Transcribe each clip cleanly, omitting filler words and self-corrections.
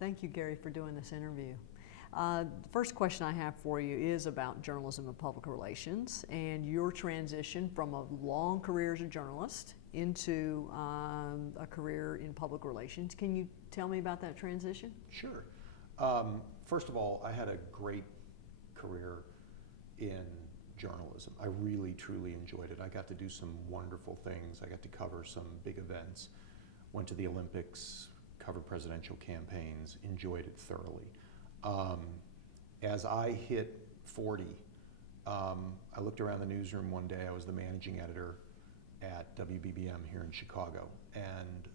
Thank you, Gary, for doing this interview. The first question I have for you is about journalism and public relations and your transition from a long career as a journalist into a career in public relations. Can you tell me about that transition? Sure. First of all, I had a great career in journalism. I really, truly enjoyed it. I got to do some wonderful things. I got to cover some big events, went to the Olympics, covered presidential campaigns, enjoyed it thoroughly. As I hit 40, I looked around the newsroom one day. I was the managing editor at WBBM here in Chicago, and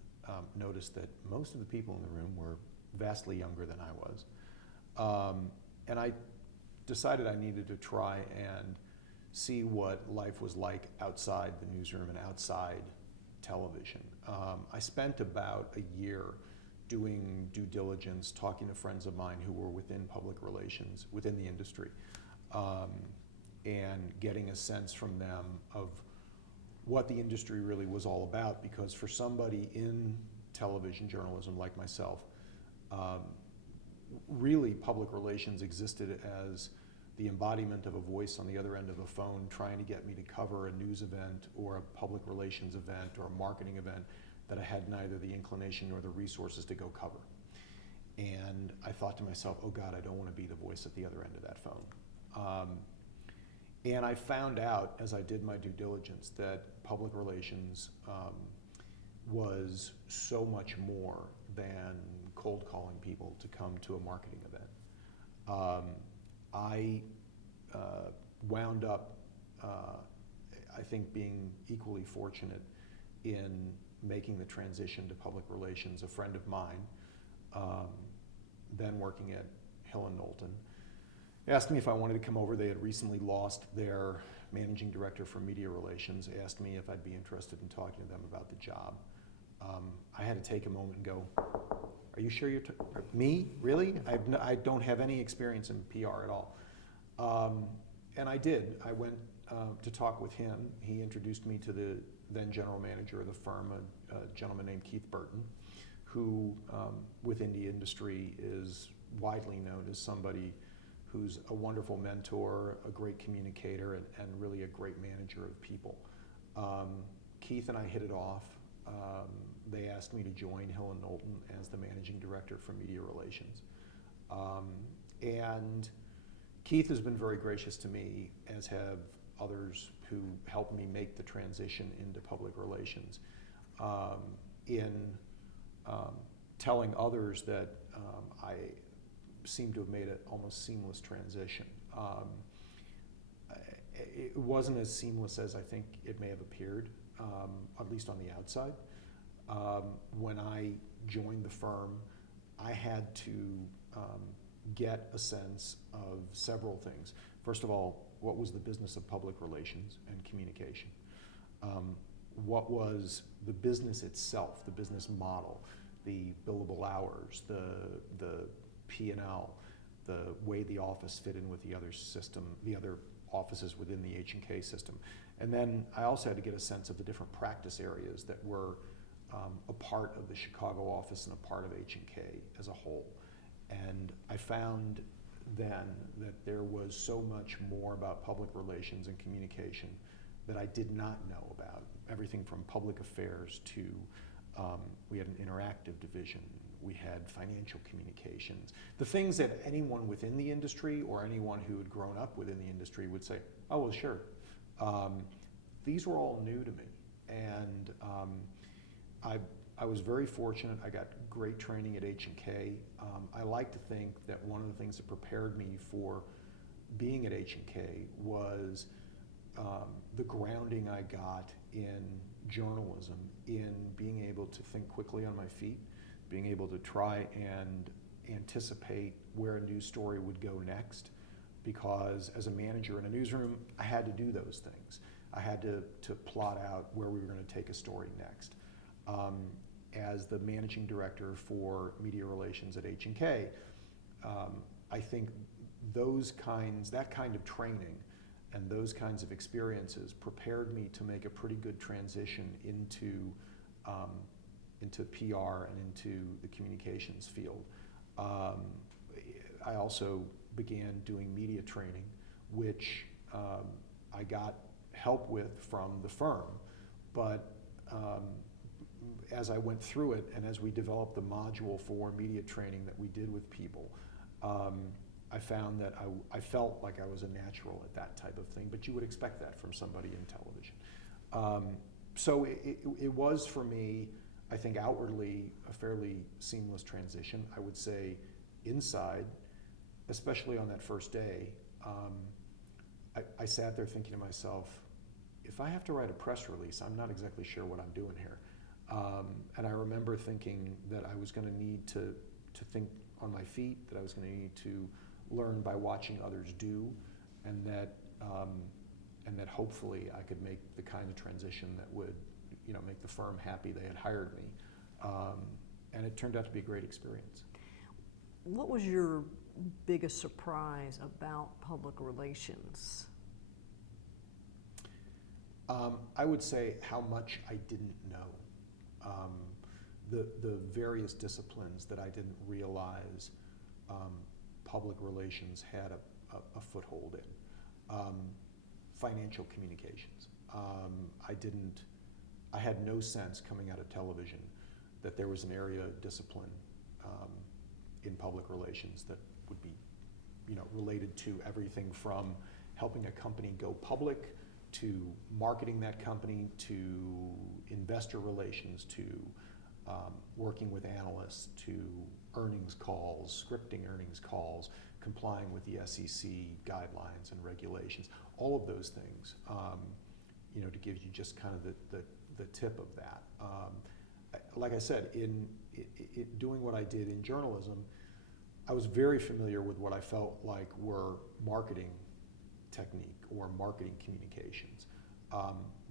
noticed that most of the people in the room were vastly younger than I was. And I decided I needed to try and see what life was like outside the newsroom and outside television. I spent about a year doing due diligence, talking to friends of mine who were within public relations, within the industry, and getting a sense from them of what the industry really was all about. Because for somebody in television journalism like myself, really public relations existed as the embodiment of a voice on the other end of a phone trying to get me to cover a news event or a public relations event or a marketing event that I had neither the inclination nor the resources to go cover. And I thought to myself, oh God, I don't want to be the voice at the other end of that phone. And I found out as I did my due diligence that public relations was so much more than cold calling people to come to a marketing event. I wound up, I think, being equally fortunate in making the transition to public relations. A friend of mine, then working at Hill and Knowlton, asked me if I wanted to come over. They had recently lost their managing director for media relations, asked me if I'd be interested in talking to them about the job. I had to take a moment and go, are you sure you're, me? Really? I don't have any experience in PR at all. And I did. I went to talk with him. He introduced me to the then general manager of the firm, a gentleman named Keith Burton, who within the industry is widely known as somebody who's a wonderful mentor, a great communicator, and really a great manager of people. Keith and I hit it off. They asked me to join Hill and Knowlton as the managing director for media relations. And Keith has been very gracious to me, as have others who helped me make the transition into public relations, in telling others that I seem to have made an almost seamless transition. It wasn't as seamless as I think it may have appeared, at least on the outside. When I joined the firm, I had to get a sense of several things. First of all, what was the business of public relations and communication? What was the business itself, the business model, the billable hours, the P&L, the way the office fit in with the other system, the other offices within the H&K system. And then I also had to get a sense of the different practice areas that were a part of the Chicago office and a part of H&K as a whole. And I found then that there was so much more about public relations and communication that I did not know about. Everything from public affairs to, we had an interactive division, we had financial communications. The things that anyone within the industry or anyone who had grown up within the industry would say, oh, well, sure. These were all new to me. And I was very fortunate. I got great training at H&K. I like to think that one of the things that prepared me for being at H&K was the grounding I got in journalism, in being able to think quickly on my feet, being able to try and anticipate where a news story would go next. Because as a manager in a newsroom, I had to do those things. I had to plot out where we were going to take a story next. As the managing director for media relations at H&K, I think that kind of training and those kinds of experiences prepared me to make a pretty good transition into PR and into the communications field. Um, I also began doing media training, which I got help with from the firm, but as I went through it and as we developed the module for media training that we did with people, I found that I felt like I was a natural at that type of thing, but you would expect that from somebody in television. So it was for me, I think outwardly, a fairly seamless transition. I would say inside, especially on that first day, I sat there thinking to myself, if I have to write a press release, I'm not exactly sure what I'm doing here. And I remember thinking that I was going to need to think on my feet, that I was going to need to learn by watching others do, and that hopefully I could make the kind of transition that would, make the firm happy they had hired me. And it turned out to be a great experience. What was your biggest surprise about public relations? I would say how much I didn't know. The various disciplines that I didn't realize public relations had a foothold in. Financial communications. I had no sense coming out of television that there was an area of discipline in public relations that would be, related to everything from helping a company go public, to marketing that company, to investor relations, to working with analysts, to earnings calls, scripting earnings calls, complying with the SEC guidelines and regulations, all of those things, to give you just kind of the tip of that. Like I said, in doing what I did in journalism, I was very familiar with what I felt like were marketing technique or marketing communications,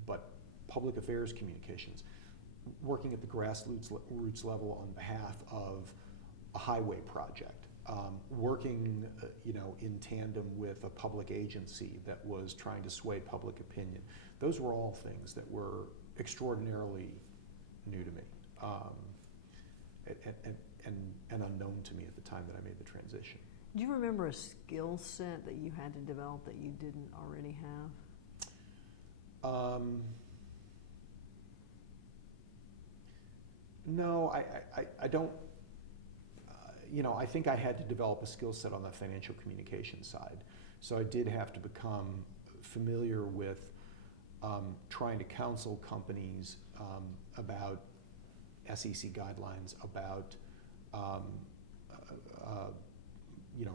but public affairs communications, working at the grassroots level on behalf of a highway project, working in tandem with a public agency that was trying to sway public opinion. Those were all things that were extraordinarily new to me and unknown to me at the time that I made the transition. Do you remember a skill set that you had to develop that you didn't already have? No, I don't. I think I had to develop a skill set on the financial communication side. So I did have to become familiar with trying to counsel companies about SEC guidelines, about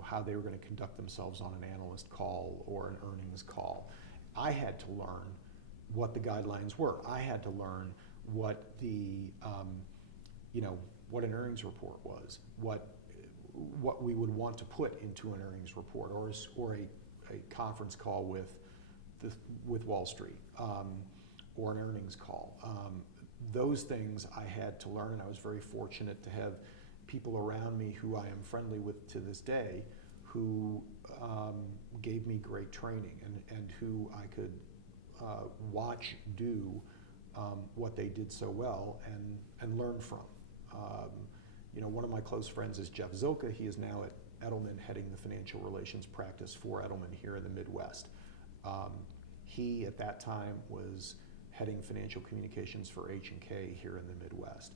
how they were going to conduct themselves on an analyst call or an earnings call. I had to learn what the guidelines were. I had to learn what the what an earnings report was, what we would want to put into an earnings report or a conference call with Wall Street or an earnings call. Those things I had to learn, and I was very fortunate to have people around me who I am friendly with to this day who gave me great training and who I could watch do what they did so well and learn from. One of my close friends is Jeff Zilka. He is now at Edelman heading the financial relations practice for Edelman here in the Midwest. He at that time was heading financial communications for H&K here in the Midwest.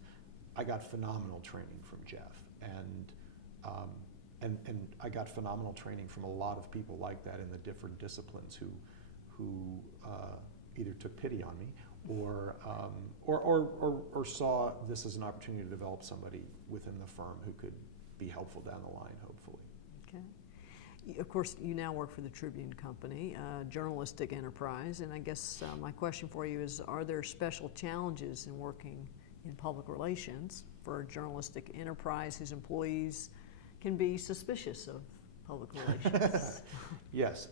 I got phenomenal training from Jeff, and I got phenomenal training from a lot of people like that in the different disciplines who either took pity on me or saw this as an opportunity to develop somebody within the firm who could be helpful down the line, hopefully. Okay. Of course, you now work for the Tribune Company, a journalistic enterprise, and I guess my question for you is, are there special challenges in working in public relations for a journalistic enterprise whose employees can be suspicious of public relations? Yes.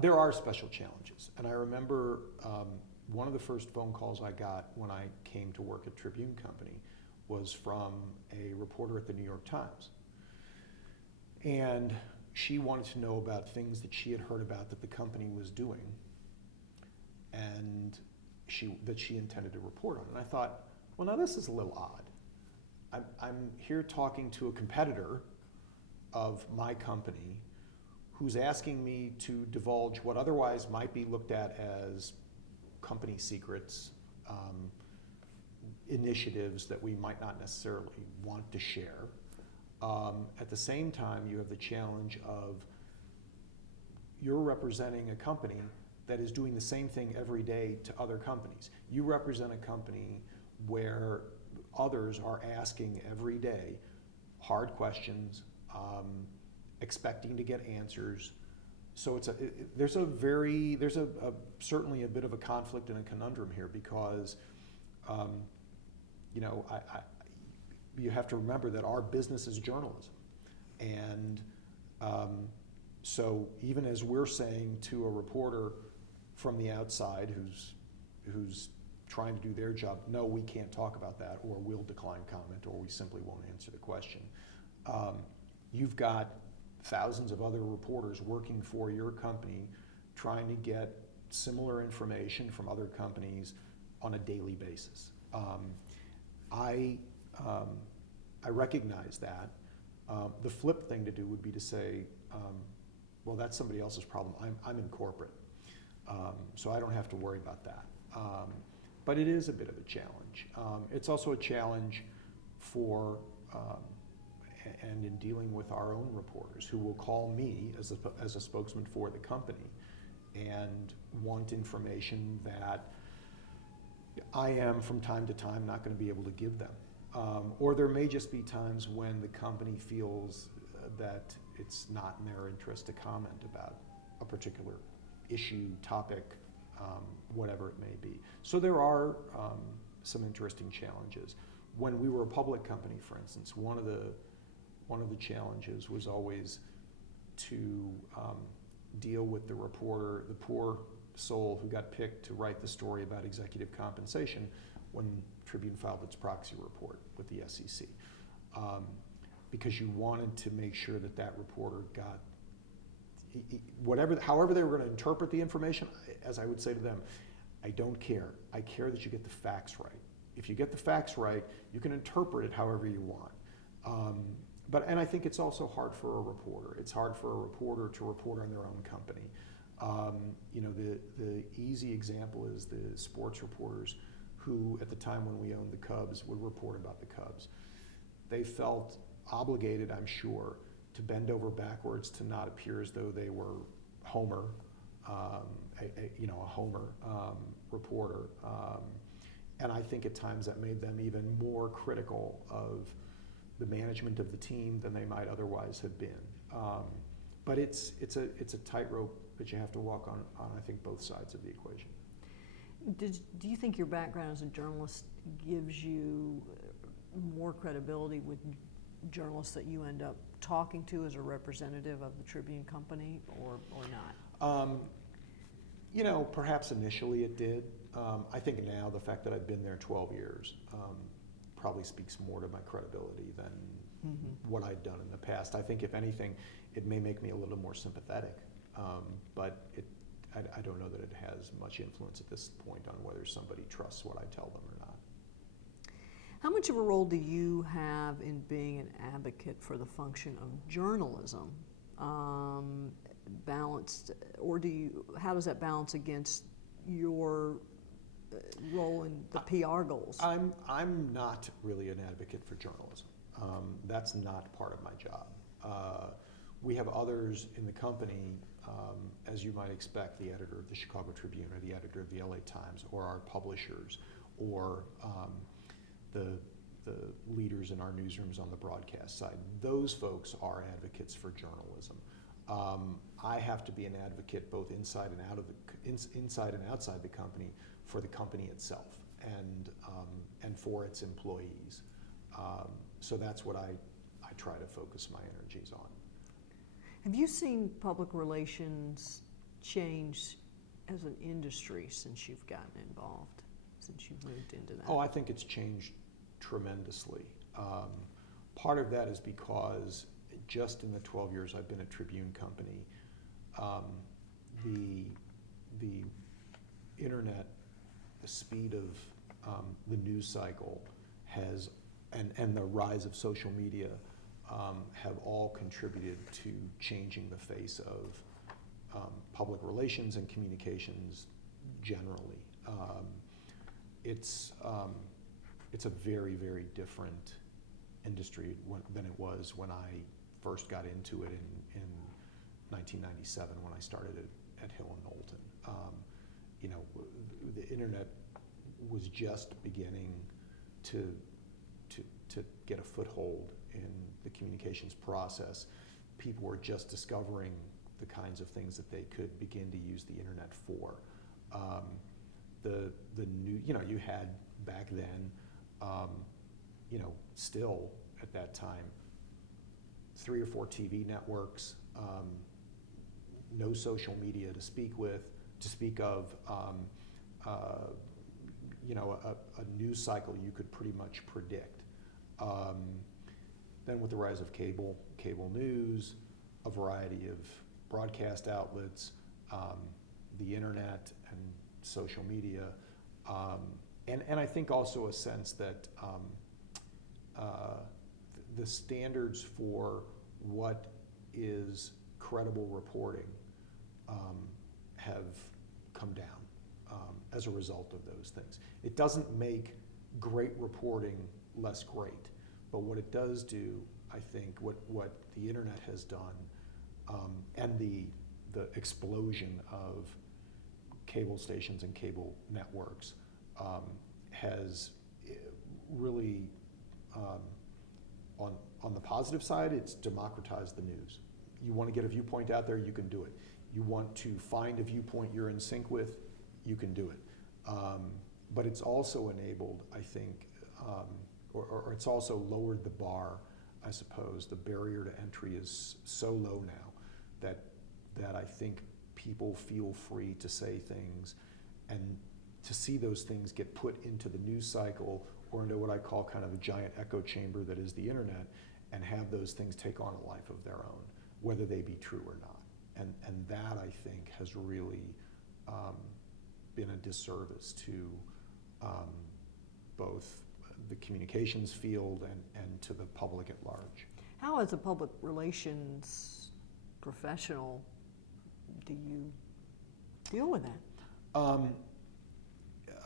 There are special challenges, and I remember one of the first phone calls I got when I came to work at Tribune Company was from a reporter at the New York Times, and she wanted to know about things that she had heard about that the company was doing, and that she intended to report on. And I thought, well, now this is a little odd. I'm here talking to a competitor of my company who's asking me to divulge what otherwise might be looked at as company secrets, initiatives that we might not necessarily want to share. At the same time, you have the challenge of you're representing a company that is doing the same thing every day to other companies. You represent a company where others are asking every day hard questions, expecting to get answers. So there's certainly a bit of a conflict and a conundrum here because, you have to remember that our business is journalism, and so even as we're saying to a reporter from the outside who's trying to do their job, no, we can't talk about that, or we'll decline comment, or we simply won't answer the question. You've got thousands of other reporters working for your company trying to get similar information from other companies on a daily basis. I recognize that. The flip thing to do would be to say, well, that's somebody else's problem. I'm in corporate, so I don't have to worry about that. But it is a bit of a challenge. It's also a challenge for, and in dealing with our own reporters who will call me as a spokesman for the company and want information that I am from time to time not going to be able to give them. Or there may just be times when the company feels that it's not in their interest to comment about a particular issue, topic, whatever it may be. So there are some interesting challenges. When we were a public company, for instance, one of the challenges was always to deal with the reporter, the poor soul who got picked to write the story about executive compensation when Tribune filed its proxy report with the SEC. Because you wanted to make sure that that reporter got however they were going to interpret the information. As I would say to them, I don't care. I care that you get the facts right. If you get the facts right, you can interpret it however you want. And I think it's also hard for a reporter. It's hard for a reporter to report on their own company. The easy example is the sports reporters who, at the time when we owned the Cubs, would report about the Cubs. They felt obligated, I'm sure, to bend over backwards to not appear as though they were Homer, a Homer reporter. And I think at times that made them even more critical of the management of the team than they might otherwise have been. But it's a tightrope that you have to walk on I think both sides of the equation. Do you think your background as a journalist gives you more credibility with journalists that you end up talking to as a representative of the Tribune Company, or not? Perhaps initially it did. I think now the fact that I've been there 12 years probably speaks more to my credibility than what I'd done in the past. I think if anything, it may make me a little more sympathetic, but I don't know that it has much influence at this point on whether somebody trusts what I tell them or not. How much of a role do you have in being an advocate for the function of journalism, balanced, or how does that balance against your role in the PR goals? I'm not really an advocate for journalism. That's not part of my job. We have others in the company, as you might expect, the editor of the Chicago Tribune or the editor of the LA Times, or our publishers, or the leaders in our newsrooms on the broadcast side. Those folks are advocates for journalism. I have to be an advocate both inside and outside the company for the company itself and for its employees. So that's what I try to focus my energies on. Have you seen public relations change as an industry since you've gotten involved, since you've moved into that? Oh, I think it's changed tremendously. Part of that is because just in the 12 years I've been at Tribune Company, the internet, the speed of the news cycle has and the rise of social media have all contributed to changing the face of public relations and communications generally. It's a very, very different industry than it was when I first got into it in 1997 when I started at Hill and Knowlton. You know, the internet was just beginning to get a foothold in the communications process. People were just discovering the kinds of things that they could begin to use the internet for. The new, you know, you had back then, you know, still at that time, 3 or 4 TV networks, no social media to speak of, you know, a news cycle you could pretty much predict. Then with the rise of cable news, a variety of broadcast outlets, the internet and social media, and I think also a sense that the standards for what is credible reporting have come down as a result of those things. It doesn't make great reporting less great, but what it does do, I think, what the internet has done, and the explosion of cable stations and cable networks has really, on the positive side, it's democratized the news. You want to get a viewpoint out there, you can do it. You want to find a viewpoint you're in sync with, you can do it. But it's also enabled, I think, or it's also lowered the bar, I suppose. The barrier to entry is so low now that I think people feel free to say things and to see those things get put into the news cycle or into what I call kind of a giant echo chamber that is the internet, and have those things take on a life of their own, whether they be true or not. And that, I think, has really been a disservice to both the communications field and to the public at large. How, as a public relations professional, do you deal with that?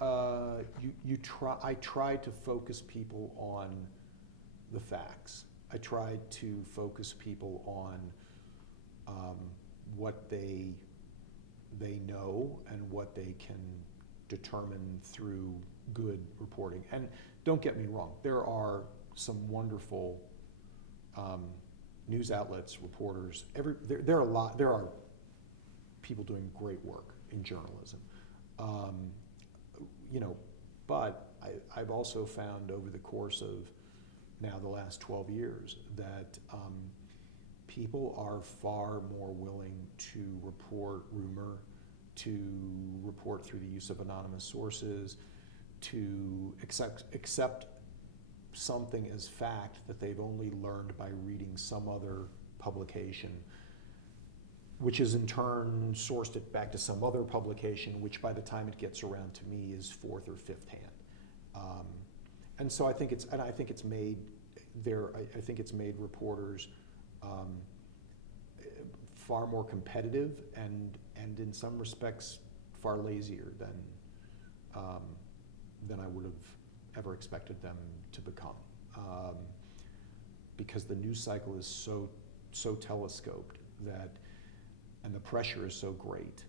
I try to focus people on the facts. I try to focus people on what they know and what they can determine through good reporting. And don't get me wrong, there are some wonderful news outlets, reporters. There are people doing great work in journalism. You know, but I've also found over the course of now the last 12 years that people are far more willing to report rumor, to report through the use of anonymous sources, to accept something as fact that they've only learned by reading some other publication, which is in turn sourced it back to some other publication, which by the time it gets around to me is 4th or 5th hand. And so I think it's made reporters far more competitive and in some respects far lazier than I would have ever expected them to become, because the news cycle is so telescoped that, and the pressure is so great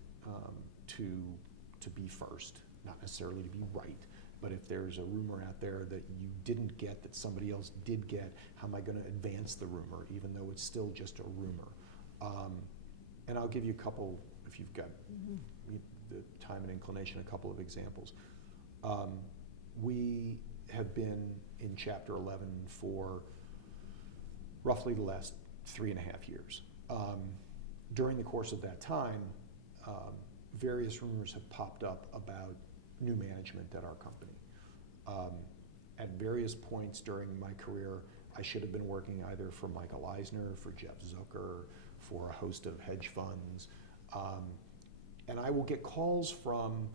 to be first, not necessarily to be right, but if there's a rumor out there that you didn't get that somebody else did get, how am I going to advance the rumor even though it's still just a rumor? And I'll give you a couple, if you've got the time and inclination, a couple of examples. We have been in Chapter 11 for roughly the last 3.5 years. During the course of that time, various rumors have popped up about new management at our company. At various points during my career, I should have been working either for Michael Eisner, for Jeff Zucker, for a host of hedge funds. And I will get calls from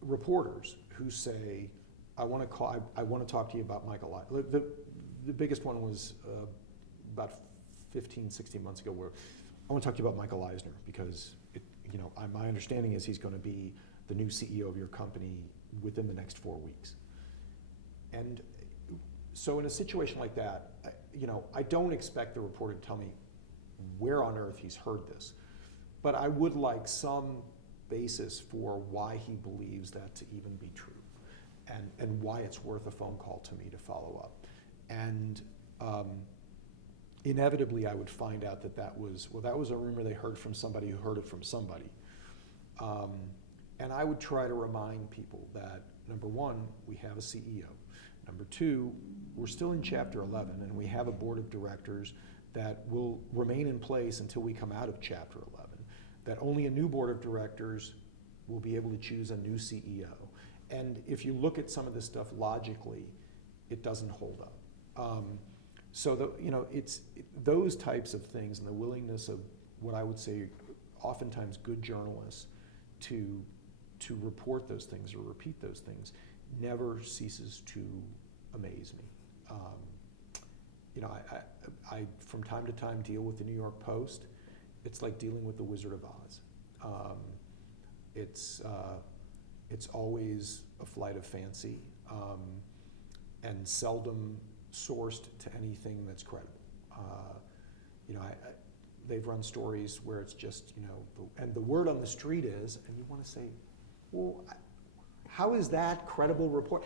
reporters who say, I want to talk to you about Michael. The biggest one was about 15, 16 months ago, where I want to talk to you about Michael Eisner, because my understanding is he's going to be the new CEO of your company within the next 4 weeks. And so in a situation like that, I don't expect the reporter to tell me where on earth he's heard this, but I would like some basis for why he believes that to even be true, and why it's worth a phone call to me to follow up. And inevitably I would find out that was a rumor they heard from somebody who heard it from somebody. And I would try to remind people that, number one, we have a CEO. Number two, we're still in Chapter 11, and we have a board of directors that will remain in place until we come out of Chapter 11, that only a new board of directors will be able to choose a new CEO. And if you look at some of this stuff logically, it doesn't hold up. So it's those types of things, and the willingness of what I would say oftentimes good journalists to report those things or repeat those things never ceases to amaze me. I from time to time deal with the New York Post. It's like dealing with the Wizard of Oz. It's always a flight of fancy, and seldom sourced to anything that's credible. They've run stories where it's just, and the word on the street is, and you want to say, well, how is that credible report?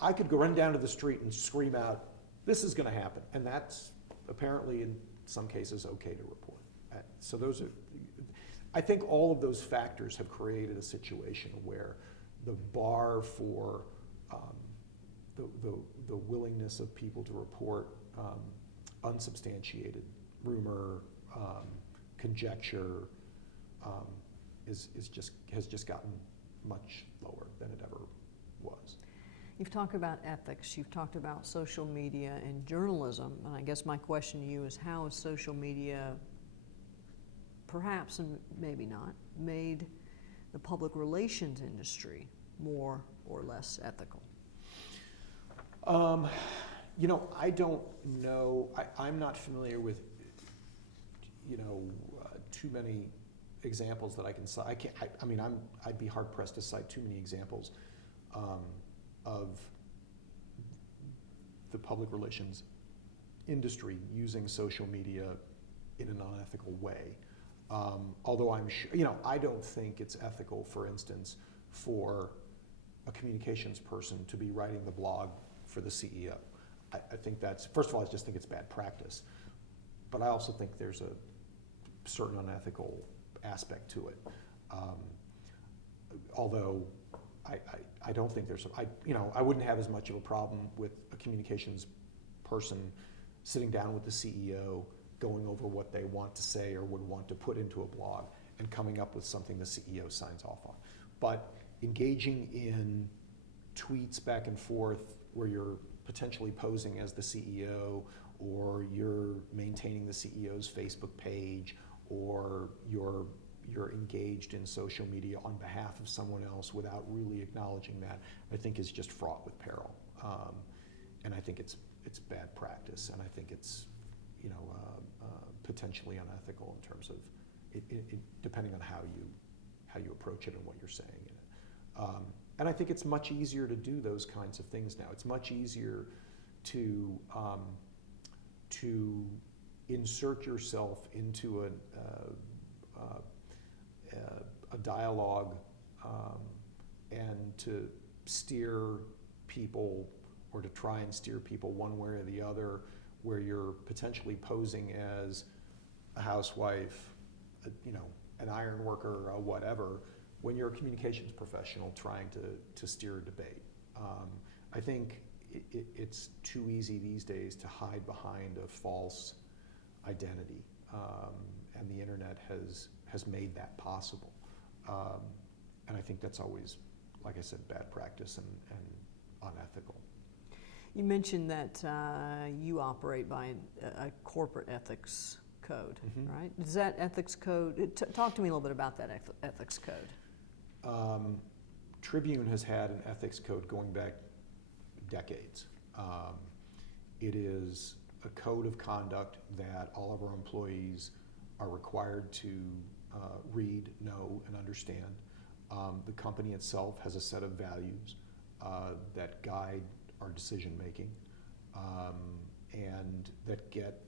I could go run down to the street and scream out, this is going to happen. And that's apparently in some cases okay to report. So I think all of those factors have created a situation where the bar for the willingness of people to report unsubstantiated rumor, conjecture, has just gotten much lower than it ever was. You've talked about ethics, you've talked about social media and journalism, and I guess my question to you is, how is social media, perhaps and maybe not, made the public relations industry more or less ethical? I don't know. I'm not familiar with too many examples that I can cite. I'd be hard pressed to cite too many examples of the public relations industry using social media in an unethical way. Although I'm sure, I don't think it's ethical, for instance, for a communications person to be writing the blog for the CEO. I think that's, first of all, I just think it's bad practice. But I also think there's a certain unethical aspect to it. Although I don't think there's, I wouldn't have as much of a problem with a communications person sitting down with the CEO, going over what they want to say or would want to put into a blog, and coming up with something the CEO signs off on. But engaging in tweets back and forth where you're potentially posing as the CEO, or you're maintaining the CEO's Facebook page, or you're engaged in social media on behalf of someone else without really acknowledging that, I think is just fraught with peril. And I think it's bad practice, and I think it's potentially unethical in terms of it, depending on how you approach it and what you're saying in it. And I think it's much easier to do those kinds of things now. It's much easier to insert yourself into a dialogue and to steer people, or to try and steer people one way or the other, where you're potentially posing as a housewife, an iron worker, whatever, when you're a communications professional trying to steer a debate. I think it's too easy these days to hide behind a false identity, and the internet has made that possible. And I think that's always, like I said, bad practice and unethical. You mentioned that you operate by a corporate ethics code, Mm-hmm. right? Does that ethics code, talk to me a little bit about that ethics code. Tribune has had an ethics code going back decades. It is a code of conduct that all of our employees are required to read, know, and understand. The company itself has a set of values that guide our decision making, and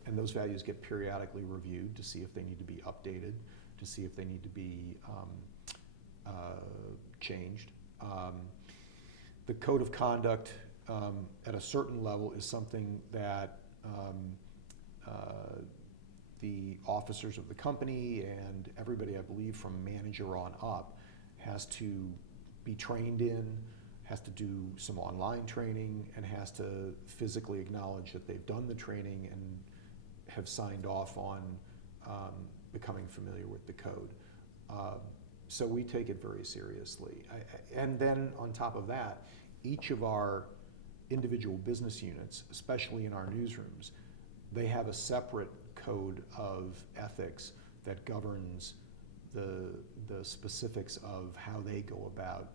those values get periodically reviewed to see if they need to be updated, to see if they need to be changed. The code of conduct at a certain level is something that the officers of the company and everybody, I believe, from manager on up, has to be trained in, has to do some online training, and has to physically acknowledge that they've done the training and have signed off on becoming familiar with the code. So we take it very seriously. And then on top of that, each of our individual business units, especially in our newsrooms, they have a separate code of ethics that governs the specifics of how they go about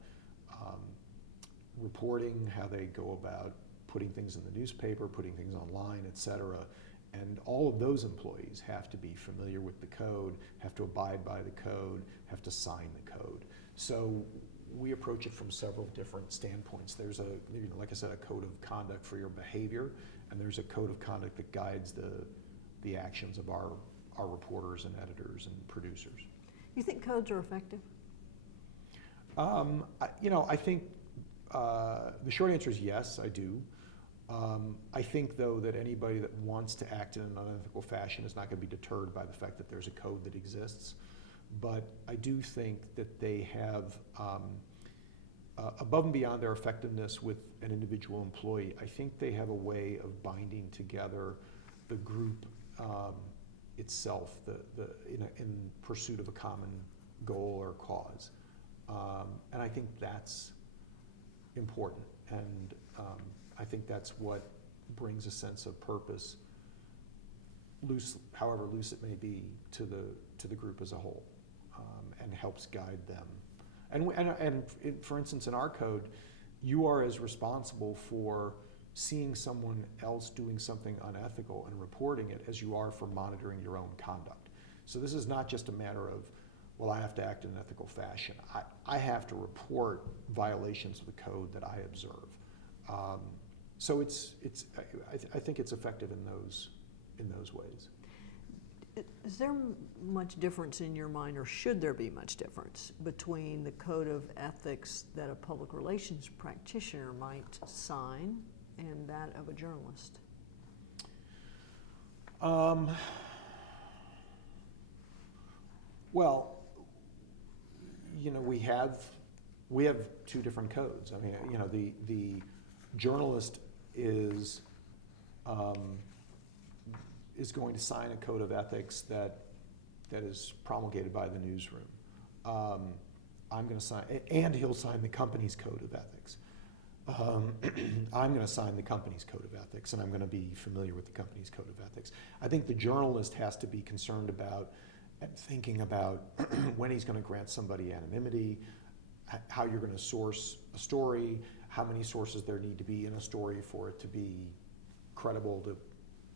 reporting, how they go about putting things in the newspaper, putting things online, et cetera. And all of those employees have to be familiar with the code, have to abide by the code, have to sign the code. So we approach it from several different standpoints. There's like I said, a code of conduct for your behavior, and there's a code of conduct that guides the actions of our reporters and editors and producers. You think codes are effective? I think the short answer is yes, I do. I think, though, that anybody that wants to act in an unethical fashion is not going to be deterred by the fact that there's a code that exists. But I do think that they have, above and beyond their effectiveness with an individual employee, I think they have a way of binding together the group itself in pursuit of a common goal or cause. And I think that's important. And I think that's what brings a sense of purpose, however loose it may be, to the group as a whole, and helps guide them. And for instance, in our code, you are as responsible for seeing someone else doing something unethical and reporting it as you are for monitoring your own conduct. So this is not just a matter of, well, I have to act in an ethical fashion. I have to report violations of the code that I observe. So I think it's effective in those ways. Is there much difference in your mind, or should there be much difference between the code of ethics that a public relations practitioner might sign and that of a journalist? Well, we have two different codes. I mean, the journalist is going to sign a code of ethics that is promulgated by the newsroom. I'm going to sign, and he'll sign the company's code of ethics. I'm going to sign the company's code of ethics, and I'm going to be familiar with the company's code of ethics. I think the journalist has to be concerned about and thinking about when he's going to grant somebody anonymity, how you're going to source a story, how many sources there need to be in a story for it to be credible to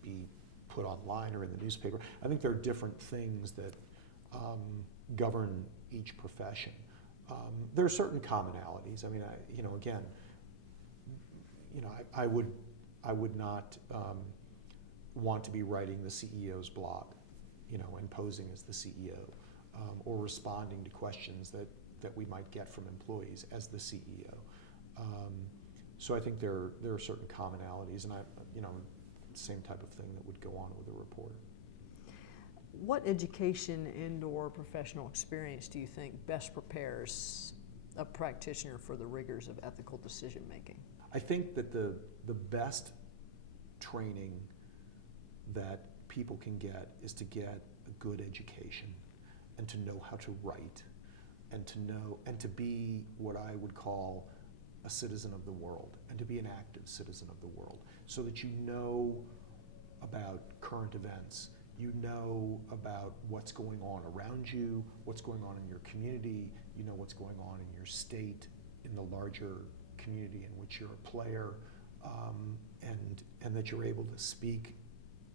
be put online or in the newspaper. I think there are different things that govern each profession. There are certain commonalities. I mean, I would not want to be writing the CEO's blog, and posing as the CEO, or responding to questions that we might get from employees as the CEO. So I think there are certain commonalities, and same type of thing that would go on with a reporter. What education and/or professional experience do you think best prepares a practitioner for the rigors of ethical decision making? I think that the best training that people can get is to get a good education and to know how to write and to be what I would call a citizen of the world, and to be an active citizen of the world, so that you know about current events, you know about what's going on around you, what's going on in your community, you know what's going on in your state, in the larger community in which you're a player, and that you're able to speak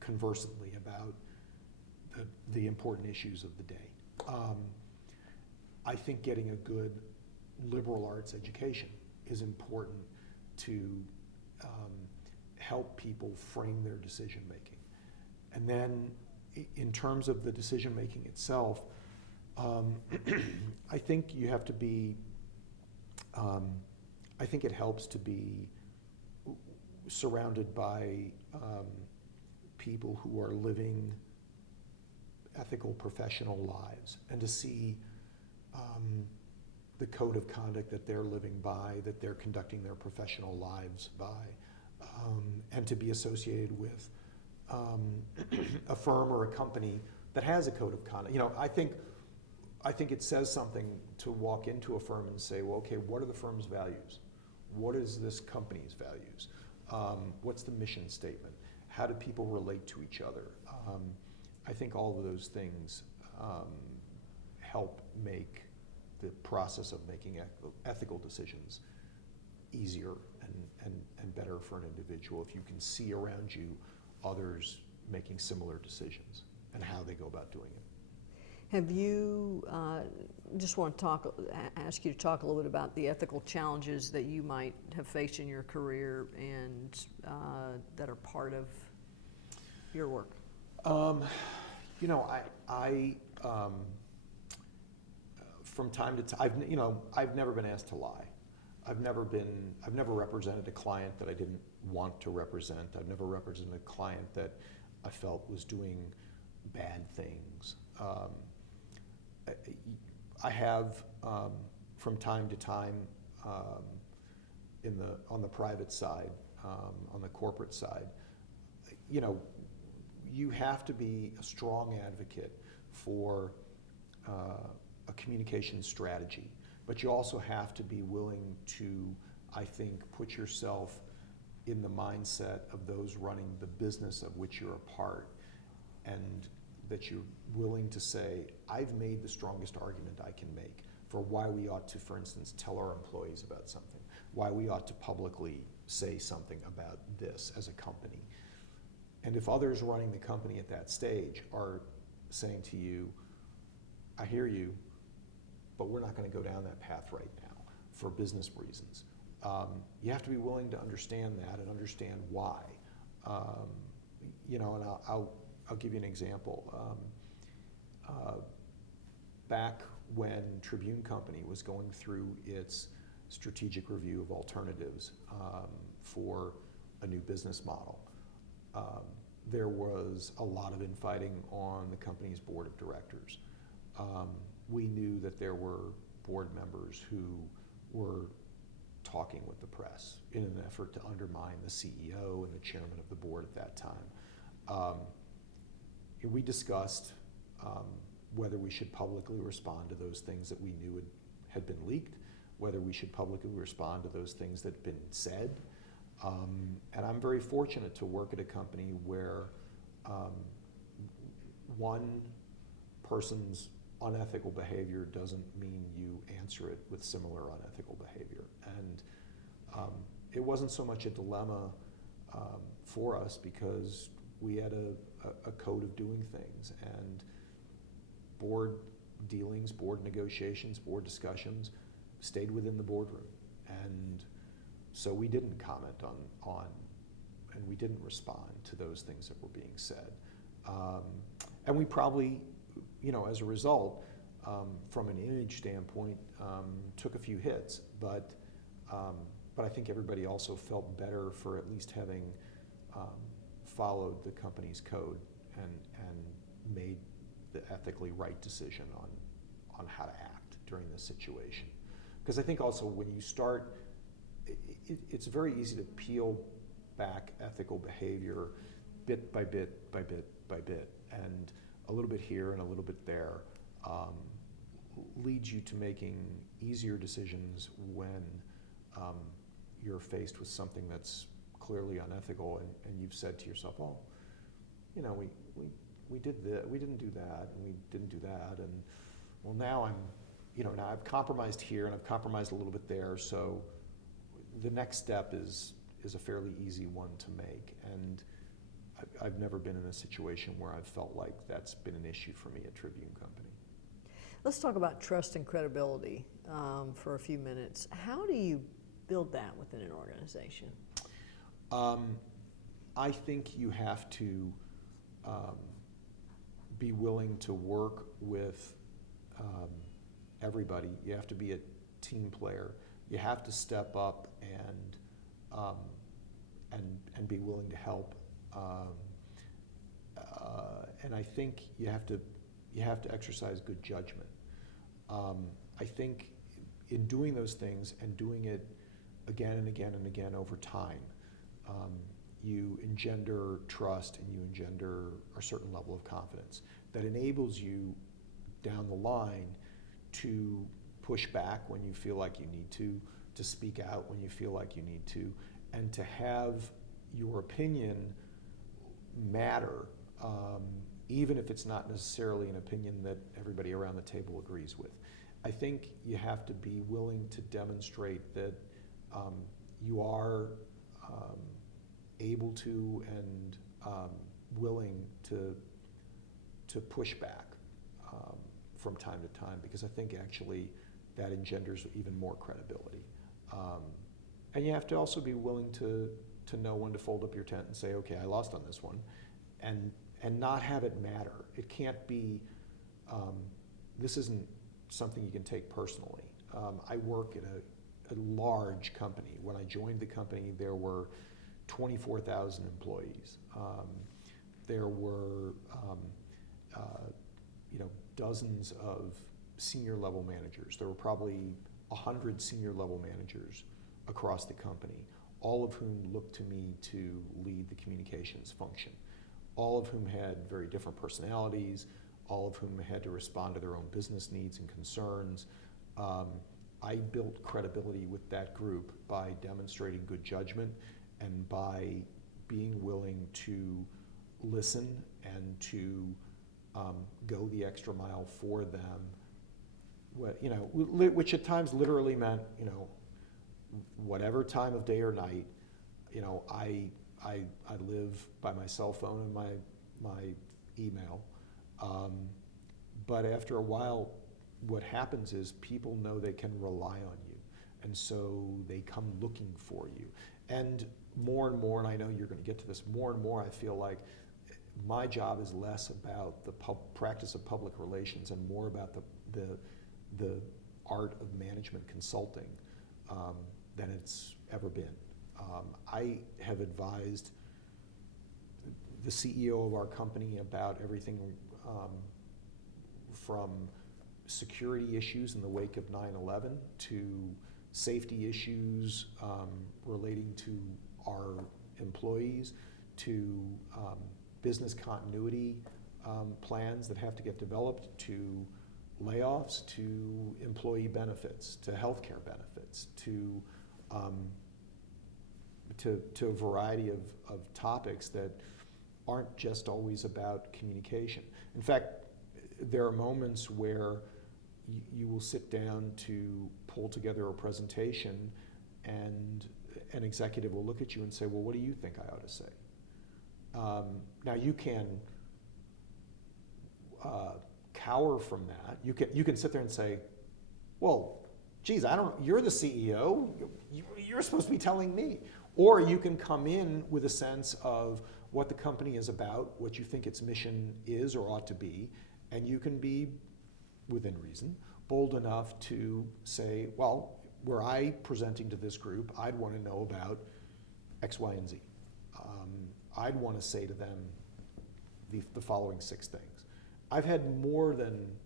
conversantly about the important issues of the day. I think getting a good liberal arts education is important to help people frame their decision making. And then in terms of the decision making itself, I think you have to be, I think it helps to be surrounded by people who are living ethical professional lives, and to see the code of conduct that they're living by, that they're conducting their professional lives by, and to be associated with a firm or a company that has a code of conduct. You know, I think it says something to walk into a firm and say, well, okay, what are the firm's values? What is this company's values? What's the mission statement? How do people relate to each other? I think all of those things help make the process of making ethical decisions easier and better for an individual if you can see around you others making similar decisions and how they go about doing it. Have you, just want to ask you to talk a little bit about the ethical challenges that you might have faced in your career and that are part of your work? You know, I from time to time, I've never been asked to lie. I've never represented a client that I didn't want to represent. I've never represented a client that I felt was doing bad things. I have, from time to time, on the private side, on the corporate side, you know, you have to be a strong advocate for a communication strategy, but you also have to be willing to, I think, put yourself in the mindset of those running the business of which you're a part, and that you're willing to say, I've made the strongest argument I can make for why we ought to, for instance, tell our employees about something, why we ought to publicly say something about this as a company. And if others running the company at that stage are saying to you, I hear you, but we're not going to go down that path right now for business reasons. You have to be willing to understand that and understand why. You know, and I'll give you an example. Back when Tribune Company was going through its strategic review of alternatives for a new business model, there was a lot of infighting on the company's board of directors. We knew that there were board members who were talking with the press in an effort to undermine the CEO and the chairman of the board at that time. We discussed whether we should publicly respond to those things that we knew had been leaked, whether we should publicly respond to those things that had been said. And I'm very fortunate to work at a company where one person's unethical behavior doesn't mean you answer it with similar unethical behavior. And it wasn't so much a dilemma for us because we had a code of doing things, and board dealings, board negotiations, board discussions stayed within the boardroom. And so we didn't comment on and we didn't respond to those things that were being said. And we probably, you know, as a result, from an image standpoint, took a few hits, but I think everybody also felt better for at least having followed the company's code and made the ethically right decision on how to act during this situation. Because I think also when you start, it's very easy to peel back ethical behavior bit by bit by bit by bit, and a little bit here and a little bit there leads you to making easier decisions when you're faced with something that's clearly unethical, and you've said to yourself, well, you know, we did this, we didn't do that, and we didn't do that, and well, now now I've compromised here and I've compromised a little bit there, so the next step is a fairly easy one to make. And I've never been in a situation where I've felt like that's been an issue for me at Tribune Company. Let's talk about trust and credibility for a few minutes. How do you build that within an organization? I think you have to be willing to work with everybody. You have to be a team player. You have to step up and be willing to help. And I think you have to exercise good judgment. I think in doing those things and doing it again and again and again over time, you engender trust and you engender a certain level of confidence that enables you down the line to push back when you feel like you need to speak out when you feel like you need to, and to have your opinion matter, even if it's not necessarily an opinion that everybody around the table agrees with. I think you have to be willing to demonstrate that you are able to and willing to push back from time to time, because I think actually that engenders even more credibility. And you have to also be willing to know when to fold up your tent and say, okay, I lost on this one, and not have it matter. It can't be, this isn't something you can take personally. I work in a large company. When I joined the company, there were 24,000 employees. There were dozens of senior level managers. There were probably 100 senior level managers across the company, all of whom looked to me to lead the communications function, all of whom had very different personalities, all of whom had to respond to their own business needs and concerns. I built credibility with that group by demonstrating good judgment and by being willing to listen and to go the extra mile for them, which at times literally meant, whatever time of day or night, I live by my cell phone and my email. But after a while, what happens is people know they can rely on you, and so they come looking for you. And more, and I know you're going to get to this, more and more I feel like my job is less about the practice of public relations and more about the art of management consulting than it's ever been. I have advised the CEO of our company about everything from security issues in the wake of 9/11 to safety issues relating to our employees, to business continuity plans that have to get developed, to layoffs, to employee benefits, to healthcare benefits, to a variety of topics that aren't just always about communication. In fact, there are moments where you will sit down to pull together a presentation and an executive will look at you and say, well, what do you think I ought to say? Now you can cower from that. You can sit there and say, well, geez, you're the CEO, you're supposed to be telling me. Or you can come in with a sense of what the company is about, what you think its mission is or ought to be, and you can be, within reason, bold enough to say, well, were I presenting to this group, I'd want to know about X, Y, and Z. I'd want to say to them the following 6 things. I've had more than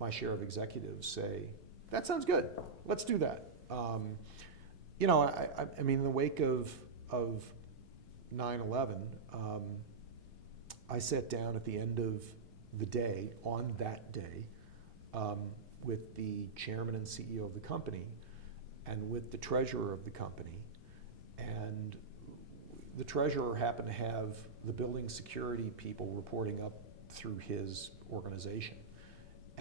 my share of executives say, that sounds good, let's do that. I mean, in the wake of 9/11, I sat down at the end of the day, on that day, with the chairman and CEO of the company and with the treasurer of the company. And the treasurer happened to have the building security people reporting up through his organization.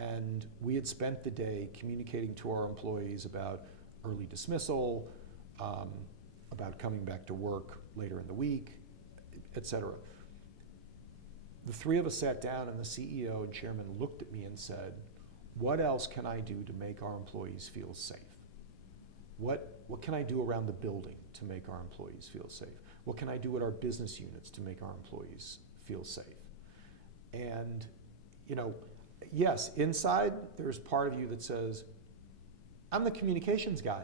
And we had spent the day communicating to our employees about early dismissal, about coming back to work later in the week, et cetera. The three of us sat down and the CEO and chairman looked at me and said, what else can I do to make our employees feel safe? What can I do around the building to make our employees feel safe? What can I do at our business units to make our employees feel safe? And, you know, yes, inside there's part of you that says, I'm the communications guy.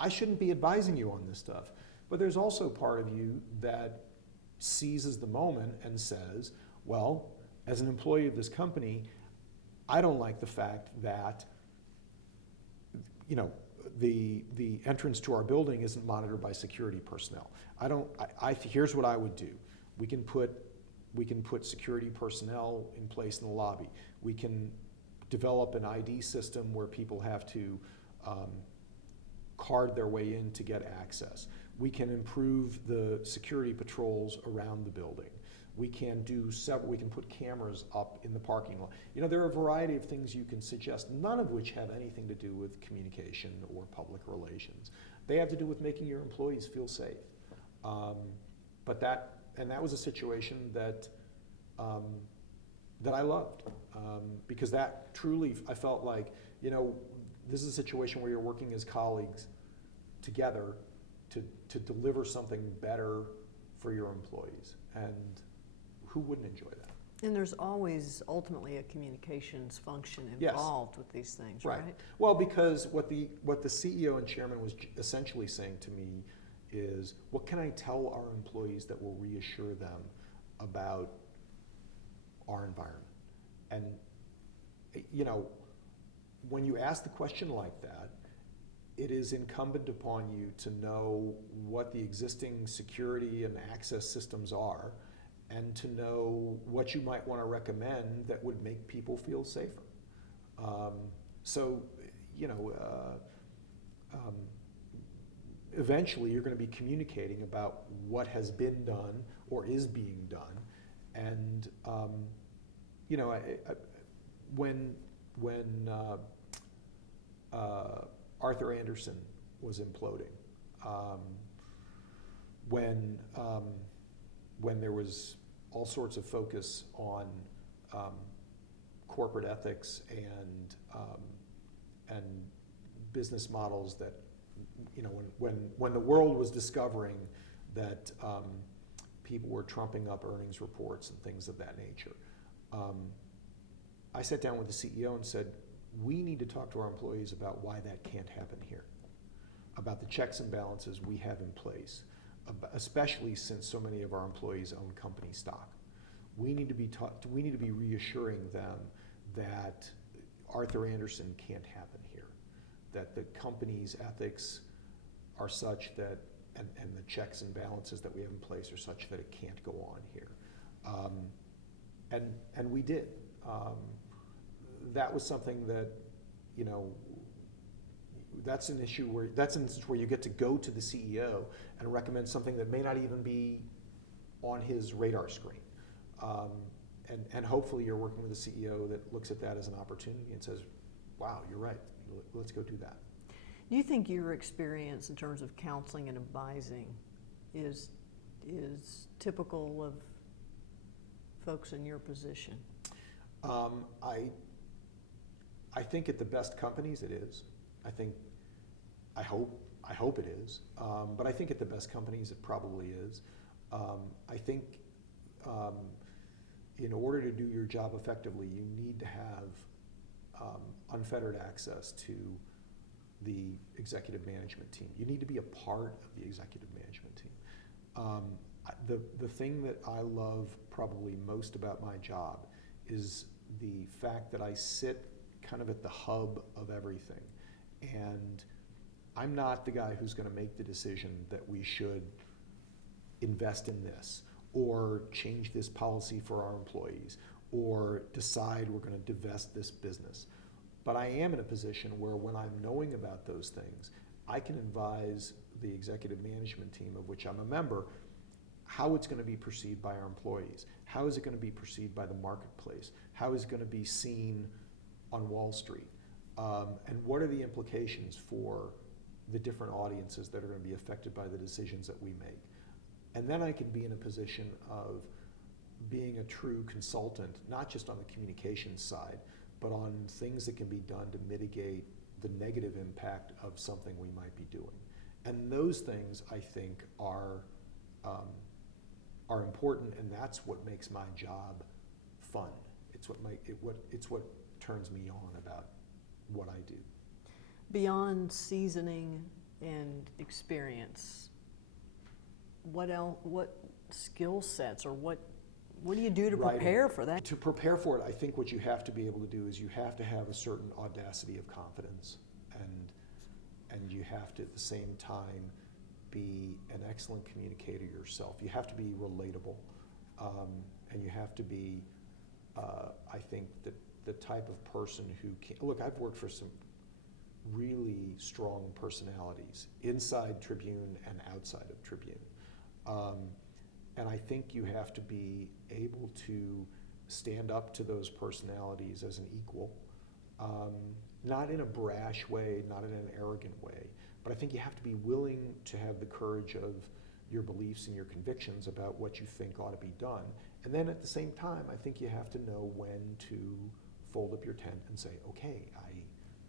I shouldn't be advising you on this stuff. But there's also part of you that seizes the moment and says, well, as an employee of this company, I don't like the fact that, you know, the entrance to our building isn't monitored by security personnel. Here's what I would do. We can put security personnel in place in the lobby. We can develop an ID system where people have to card their way in to get access. We can improve the security patrols around the building. We can put cameras up in the parking lot. You know, there are a variety of things you can suggest, none of which have anything to do with communication or public relations. They have to do with making your employees feel safe. That was a situation that I loved, because that truly, I felt like, you know, this is a situation where you're working as colleagues together to deliver something better for your employees. And who wouldn't enjoy that? And there's always ultimately a communications function Yes. involved with these things, right? Well, because what the CEO and chairman was essentially saying to me is, what can I tell our employees that will reassure them about our environment? And, you know, when you ask the question like that, it is incumbent upon you to know what the existing security and access systems are, and to know what you might want to recommend that would make people feel safer. Eventually you're going to be communicating about what has been done or is being done. And, you know, when Arthur Andersen was imploding, when there was all sorts of focus on corporate ethics and business models that, you know, when the world was discovering that people were trumping up earnings reports and things of that nature, I sat down with the CEO and said, we need to talk to our employees about why that can't happen here, about the checks and balances we have in place, especially since so many of our employees own company stock. We need to be reassuring them that Arthur Andersen can't happen here, that the company's ethics are such that, and the checks and balances that we have in place are such that it can't go on here. And we did. That was something that, you know, that's an issue where, that's an instance where you get to go to the CEO and recommend something that may not even be on his radar screen. And hopefully you're working with a CEO that looks at that as an opportunity and says, wow, you're right, let's go do that. Do you think your experience in terms of counseling and advising is typical of folks in your position? I think at the best companies it is. I hope it is. But I think at the best companies it probably is. I think in order to do your job effectively, you need to have unfettered access to the executive management team. You need to be a part of the executive management team. The thing that I love probably most about my job is the fact that I sit kind of at the hub of everything. And I'm not the guy who's going to make the decision that we should invest in this, or change this policy for our employees, or decide we're going to divest this business. But I am in a position where when I'm knowing about those things, I can advise the executive management team, of which I'm a member, how it's going to be perceived by our employees. How is it going to be perceived by the marketplace? How is it going to be seen on Wall Street? And what are the implications for the different audiences that are going to be affected by the decisions that we make? And then I can be in a position of being a true consultant, not just on the communications side, but on things that can be done to mitigate the negative impact of something we might be doing. And those things, I think, are important, and that's what makes my job fun. It's what turns me on about what I do. Beyond seasoning and experience, what else? What skill sets, or what do you do to prepare for that? To prepare for it, I think what you have to be able to do is you have to have a certain audacity of confidence, and you have to at the same time be an excellent communicator yourself. You have to be relatable, and you have to be, I think, the type of person who can, look, I've worked for some really strong personalities inside Tribune and outside of Tribune. And I think you have to be able to stand up to those personalities as an equal, not in a brash way, not in an arrogant way, but I think you have to be willing to have the courage of your beliefs and your convictions about what you think ought to be done. And then at the same time, I think you have to know when to fold up your tent and say, okay,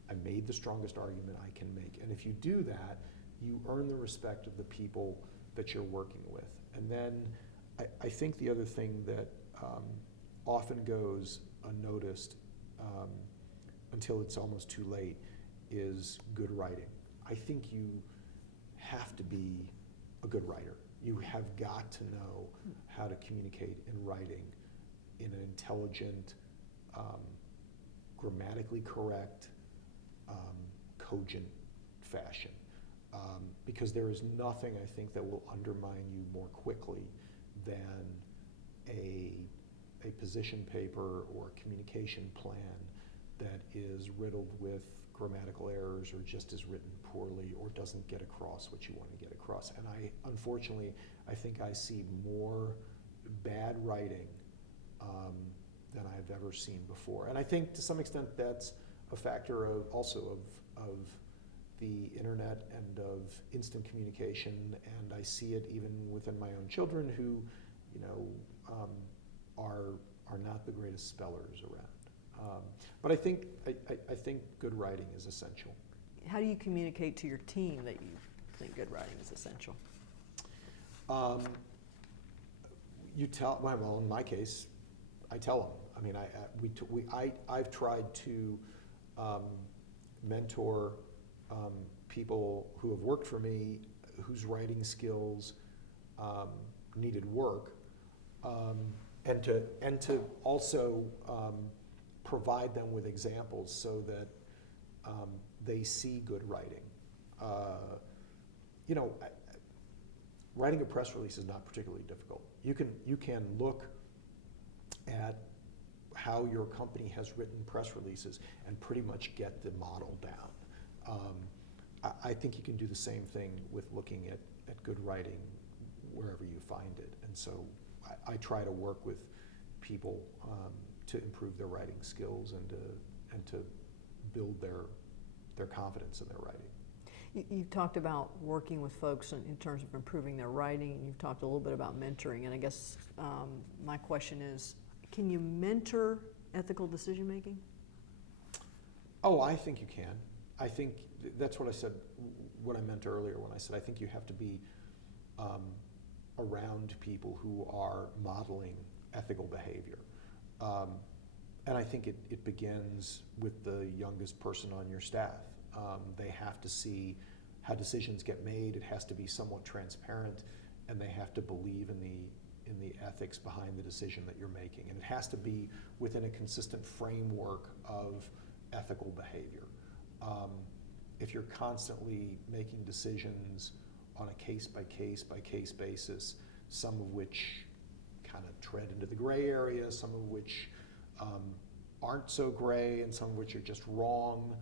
I made the strongest argument I can make. And if you do that, you earn the respect of the people that you're working with. And then I think the other thing that often goes unnoticed until it's almost too late is good writing. I think you have to be a good writer. You have got to know how to communicate in writing in an intelligent, grammatically correct, cogent fashion. Because there is nothing, I think, that will undermine you more quickly than a position paper or a communication plan that is riddled with grammatical errors or just is written poorly or doesn't get across what you want to get across. And unfortunately, I think I see more bad writing than I've ever seen before. And I think to some extent that's a factor of the internet and of instant communication, and I see it even within my own children who, are not the greatest spellers around. But I think good writing is essential. How do you communicate to your team that you think good writing is essential? You tell, well, in my case, I tell them. I mean, I've tried to mentor people who have worked for me whose writing skills needed work, and to also provide them with examples so that they see good writing. Writing a press release is not particularly difficult. You can look at how your company has written press releases and pretty much get the model down. I think you can do the same thing with looking at good writing wherever you find it. And so I try to work with people to improve their writing skills and to build their confidence in their writing. You've talked about working with folks in terms of improving their writing, and you've talked a little bit about mentoring, and I guess my question is, can you mentor ethical decision making? Oh, I think you can. I think that's what I said, what I meant earlier when I said I think you have to be around people who are modeling ethical behavior. And I think it begins with the youngest person on your staff. They have to see how decisions get made. It has to be somewhat transparent, and they have to believe in the ethics behind the decision that you're making. And it has to be within a consistent framework of ethical behavior. If you're constantly making decisions on a case-by-case basis, some of which kind of tread into the gray area, some of which aren't so gray, and some of which are just wrong,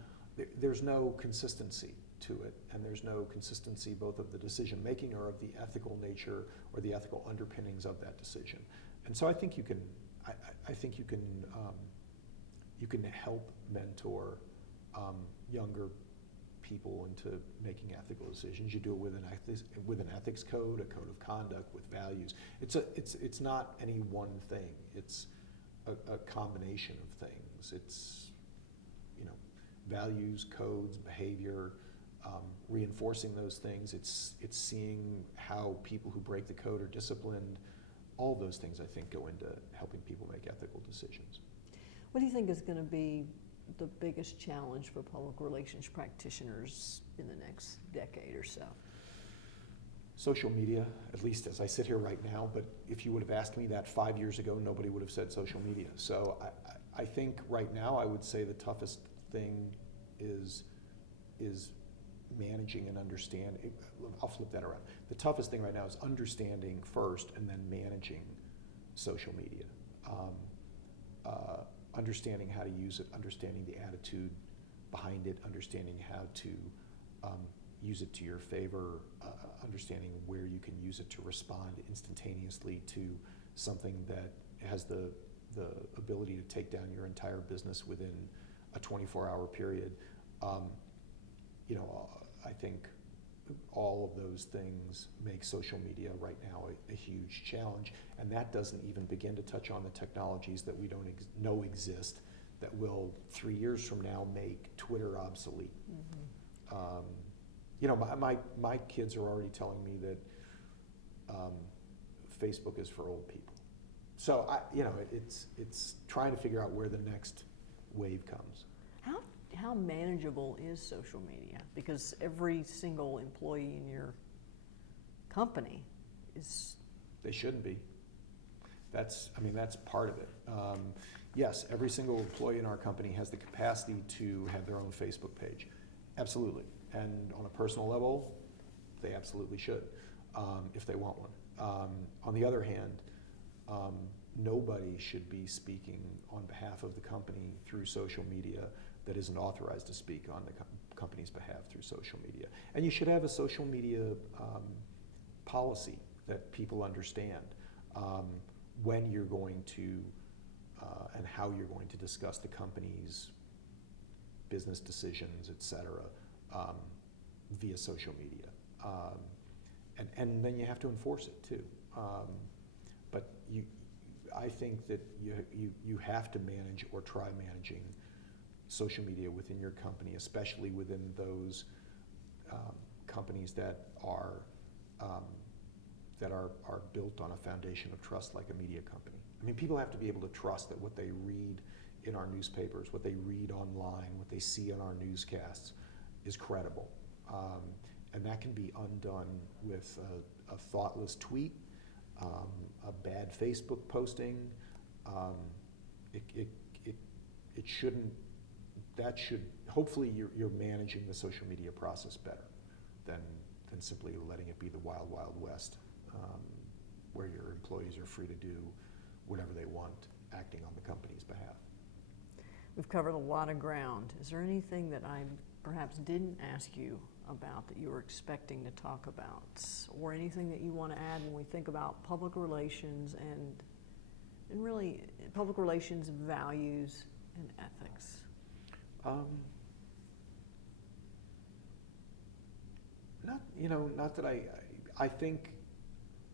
there's no consistency to it, and there's no consistency both of the decision making or of the ethical nature or the ethical underpinnings of that decision. And so I think you can you can help mentor younger people into making ethical decisions. You do it with an ethics code, a code of conduct, with values. It's not any one thing. It's a combination of things. It's, you know, values, codes, behavior, reinforcing those things. It's seeing how people who break the code are disciplined. All those things, I think, go into helping people make ethical decisions. What do you think is going to be the biggest challenge for public relations practitioners in the next decade or so? Social media, at least as I sit here right now, but if you would have asked me that 5 years ago, nobody would have said social media. So I think right now I would say the toughest thing is managing and understanding. I'll flip that around. The toughest thing right now is understanding first and then managing social media. Understanding how to use it, understanding the attitude behind it, understanding how to use it to your favor, understanding where you can use it to respond instantaneously to something that has the ability to take down your entire business within a 24-hour period. You know, I think all of those things make social media right now a huge challenge, and that doesn't even begin to touch on the technologies that we don't know exist that will 3 years from now make Twitter obsolete. Mm-hmm. You know, my kids are already telling me that Facebook is for old people. So you know, it's trying to figure out where the next wave comes. How manageable is social media? Because every single employee in your company is... They shouldn't be. That's part of it. Yes, every single employee in our company has the capacity to have their own Facebook page. Absolutely. And on a personal level, they absolutely should, if they want one. On the other hand, nobody should be speaking on behalf of the company through social media that isn't authorized to speak on the company's behalf through social media. And you should have a social media policy that people understand when you're going to and how you're going to discuss the company's business decisions, et cetera, via social media. And then you have to enforce it too. But I think that you have to manage or try managing social media within your company, especially within those companies that are built on a foundation of trust, like a media company. I mean, people have to be able to trust that what they read in our newspapers, what they read online, what they see on our newscasts is credible. And that can be undone with a thoughtless tweet, a bad Facebook posting. It shouldn't. That should, hopefully you're managing the social media process better than simply letting it be the wild, wild west, where your employees are free to do whatever they want, acting on the company's behalf. We've covered a lot of ground. Is there anything that I perhaps didn't ask you about that you were expecting to talk about, or anything that you want to add when we think about public relations and really public relations values and ethics? Not that I think,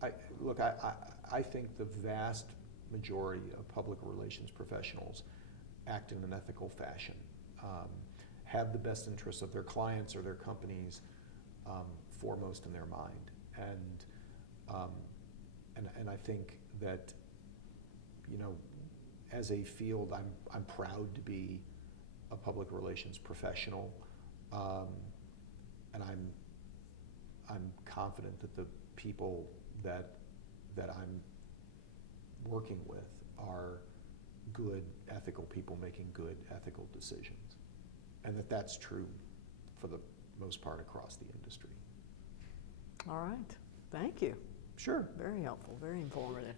I think the vast majority of public relations professionals act in an ethical fashion, have the best interests of their clients or their companies foremost in their mind, and I think that, you know, as a field, I'm proud to be a public relations professional, and I'm confident that the people that I'm working with are good, ethical people making good, ethical decisions, and that's true for the most part across the industry. All right. Thank you. Sure. Very helpful, very informative.